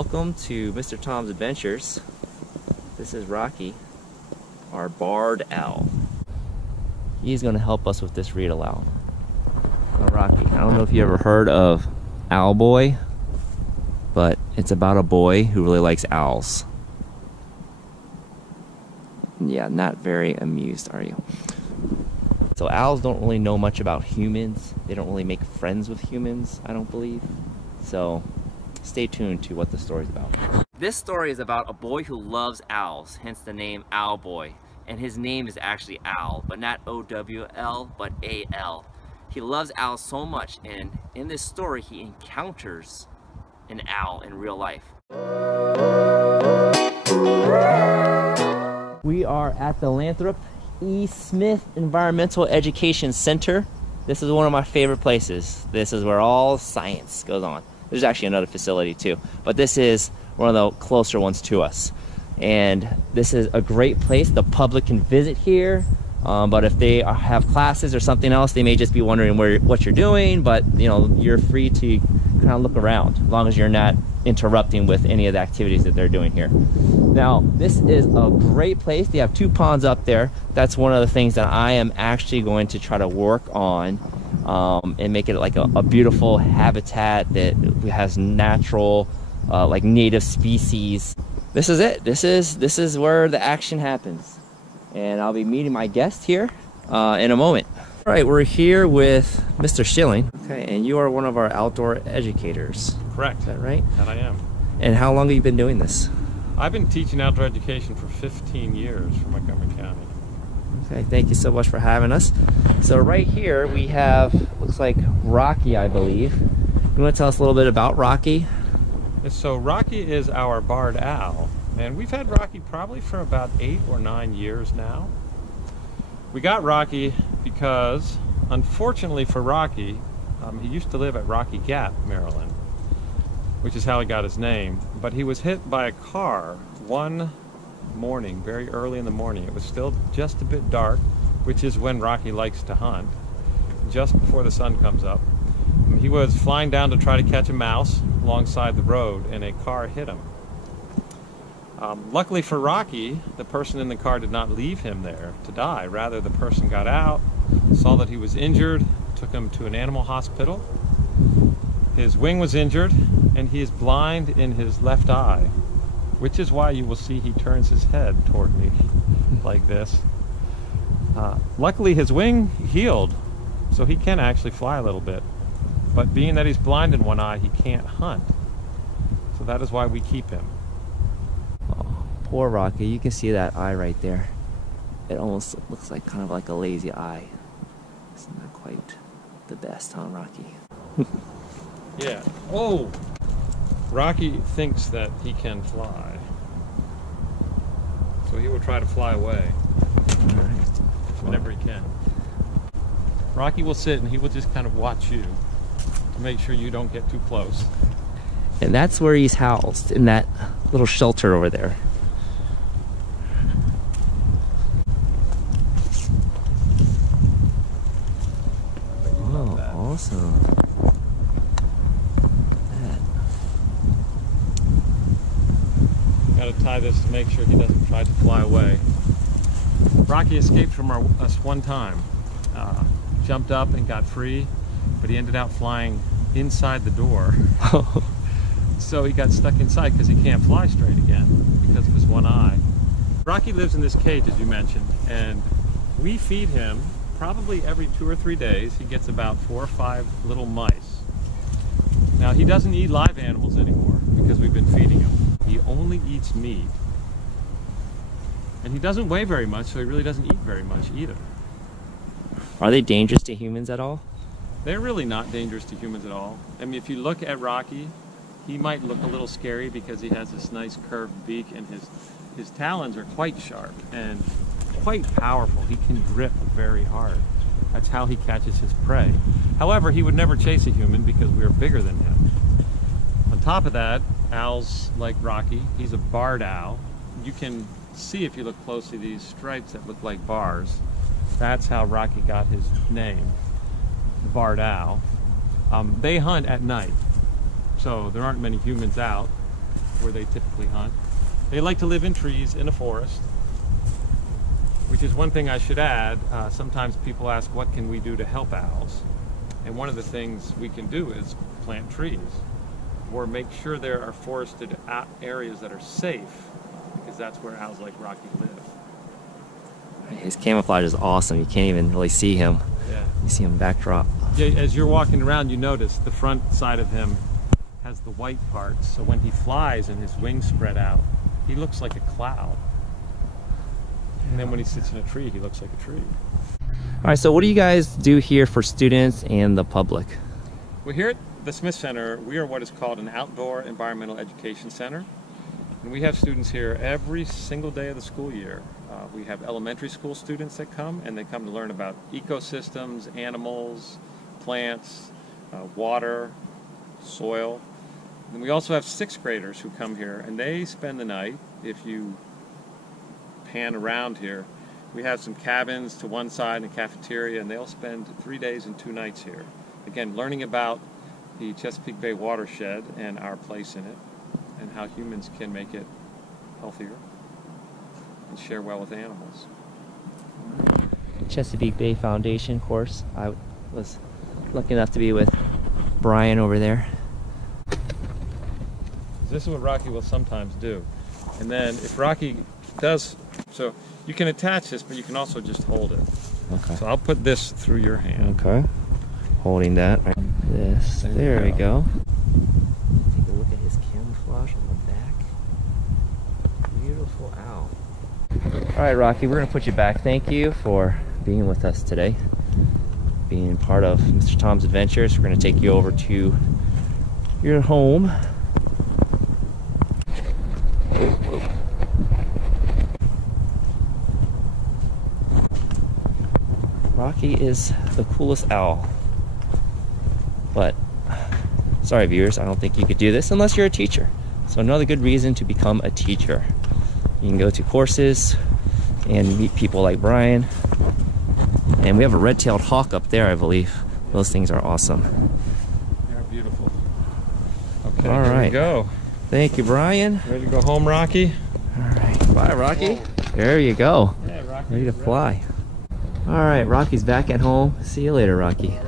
welcome to Mr. Tom's Adventures. This is Rocky, our barred owl. He's going to help us with this read aloud. Now, Rocky, I don't know if you ever heard of Owl Boy, but it's about a boy who really likes owls. Yeah, not very amused, are you? So owls don't really know much about humans. They don't really make friends with humans, I don't believe. So stay tuned to what the story's about. This story is about a boy who loves owls, hence the name Owl Boy. And his name is actually Owl, but not O-W-L, but A-L. He loves owls so much, and in this story he encounters an owl in real life. We are at the Lathrop E. Smith Environmental Education Center. This is one of my favorite places. This is where all science goes on. There's actually another facility too, but this is one of the closer ones to us. And this is a great place. The public can visit here, but if they have classes or something else, they may just be wondering what you're doing, but you know, you're free to kind of look around as long as you're not interrupting with any of the activities that they're doing here. Now, this is a great place. They have 2 ponds up there. That's one of the things that I am actually going to try to work on and make it like a beautiful habitat that has natural, like native species. This is it. This is where the action happens. And I'll be meeting my guest here in a moment. All right, we're here with Mr. Schilling. Okay, and you are one of our outdoor educators. Correct. Is that right? That I am. And how long have you been doing this? I've been teaching outdoor education for 15 years for Montgomery County. Okay, thank you so much for having us. So right here we have, looks like Rocky, I believe. You want to tell us a little bit about Rocky? So Rocky is our barred owl, and we've had Rocky probably for about 8 or 9 years now. We got Rocky because, unfortunately for Rocky, he used to live at Rocky Gap, Maryland, which is how he got his name. But he was hit by a car one morning, very early in the morning. It was still just a bit dark, which is when Rocky likes to hunt, just before the sun comes up. He was flying down to try to catch a mouse alongside the road, and a car hit him. Luckily for Rocky, the person in the car did not leave him there to die. Rather, the person got out, saw that he was injured, took him to an animal hospital. His wing was injured, and he is blind in his left eye, which is why you will see he turns his head toward me like this. Luckily, his wing healed, so he can actually fly a little bit. But being that he's blind in one eye, he can't hunt. So that is why we keep him. Oh, poor Rocky. You can see that eye right there. It almost looks like kind of like a lazy eye. It's not quite the best, huh, Rocky? Yeah. Oh! Rocky thinks that he can fly. So he will try to fly away. All right. Whenever he can. Rocky will sit and he will just kind of watch you to make sure you don't get too close. And that's where he's housed, in that little shelter over there. Oh, awesome. Got to tie this to make sure he doesn't try to fly away. Rocky escaped from us one time. Jumped up and got free, but he ended up flying inside the door. So he got stuck inside because he can't fly straight again because of his one eye. Rocky lives in this cage, as you mentioned, and we feed him probably every 2 or 3 days. He gets about 4 or 5 little mice. Now, he doesn't eat live animals anymore because we've been feeding him. He only eats meat. And he doesn't weigh very much, so he really doesn't eat very much either. Are they dangerous to humans at all? They're really not dangerous to humans at all. I mean, if you look at Rocky, he might look a little scary because he has this nice curved beak, and his talons are quite sharp and quite powerful. He can grip very hard. That's how he catches his prey. However, he would never chase a human because we're bigger than him. On top of that, owls like Rocky, he's a barred owl. You can see, if you look closely, these stripes that look like bars. That's how Rocky got his name, the barred owl. They hunt at night, so there aren't many humans out. where they typically hunt. They like to live in trees in a forest, which is one thing I should add. Sometimes people ask, what can we do to help owls? And one of the things we can do is plant trees, or make sure there are forested areas that are safe, because that's where owls like Rocky live. His camouflage is awesome. You can't even really see him. Yeah. You see him backdrop. Yeah, as you're walking around, you notice the front side of him has the white parts, so when he flies and his wings spread out, he looks like a cloud. And then when he sits in a tree, he looks like a tree. All right, so what do you guys do here for students and the public? Well, here at the Smith Center, we are what is called an outdoor environmental education center. And we have students here every single day of the school year. We have elementary school students that come, and they come to learn about ecosystems, animals, plants, water, soil. And we also have 6th graders who come here, and they spend the night. If you pan around here, we have some cabins to one side and a cafeteria, and they'll spend 3 days and 2 nights here. Again, learning about the Chesapeake Bay watershed and our place in it, and how humans can make it healthier and share well with animals. Chesapeake Bay Foundation course. I was lucky enough to be with Brian over there. This is what Rocky will sometimes do. And then if Rocky does, so you can attach this, but you can also just hold it. Okay. So I'll put this through your hand. Okay. Holding that. Right. This. There we go. Take a look at his camouflage on the back. Beautiful owl. All right, Rocky, we're going to put you back. Thank you for being with us today, being part of Mr. Tom's Adventures. We're going to take you over to your home. Rocky is the coolest owl, but sorry viewers, I don't think you could do this unless you're a teacher. So another good reason to become a teacher. You can go to courses and meet people like Brian. And we have a red-tailed hawk up there, I believe. Those things are awesome. They're beautiful. Okay, all here right. we go. Thank you, Brian. Ready to go home, Rocky? All right, bye, Rocky. Whoa. There you go. Yeah, Rocky. Ready to fly. All right, Rocky's back at home. See you later, Rocky.